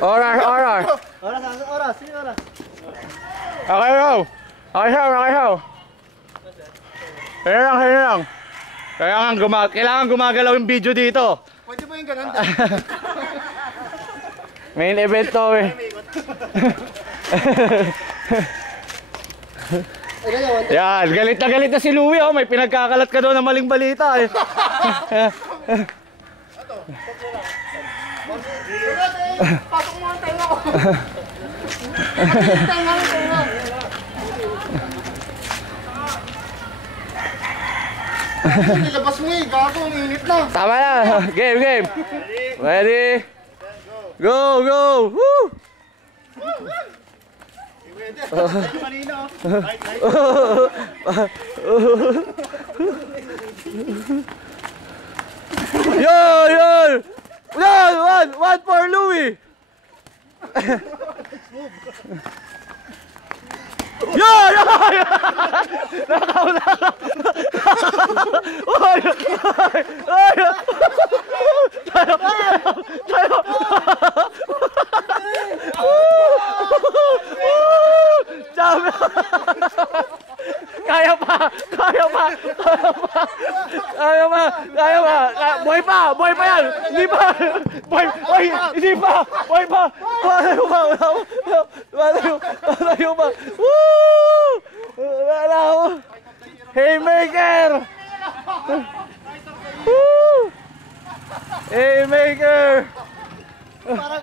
Oras. Oras. Sige oras. Okay raw. Okay raw. Kaya lang. Kailangan gumagalaw yung video dito. Pwede ba yung ganun? Main event to eh. Yan, galit na si Louie oh. May pinagkakalat ka doon ng maling balita eh. Pasok mo ang tenga ko. Tenga. Nilabas mo eh, gago, ang init na. Tama na, game. Ready? Go! Woo! Kanina. Yo! One for Louie! Yo! Nakaw! Tayo! Kaya pa! Buhay pa yan! Hindi pa! Buhay pa! Malayo pa!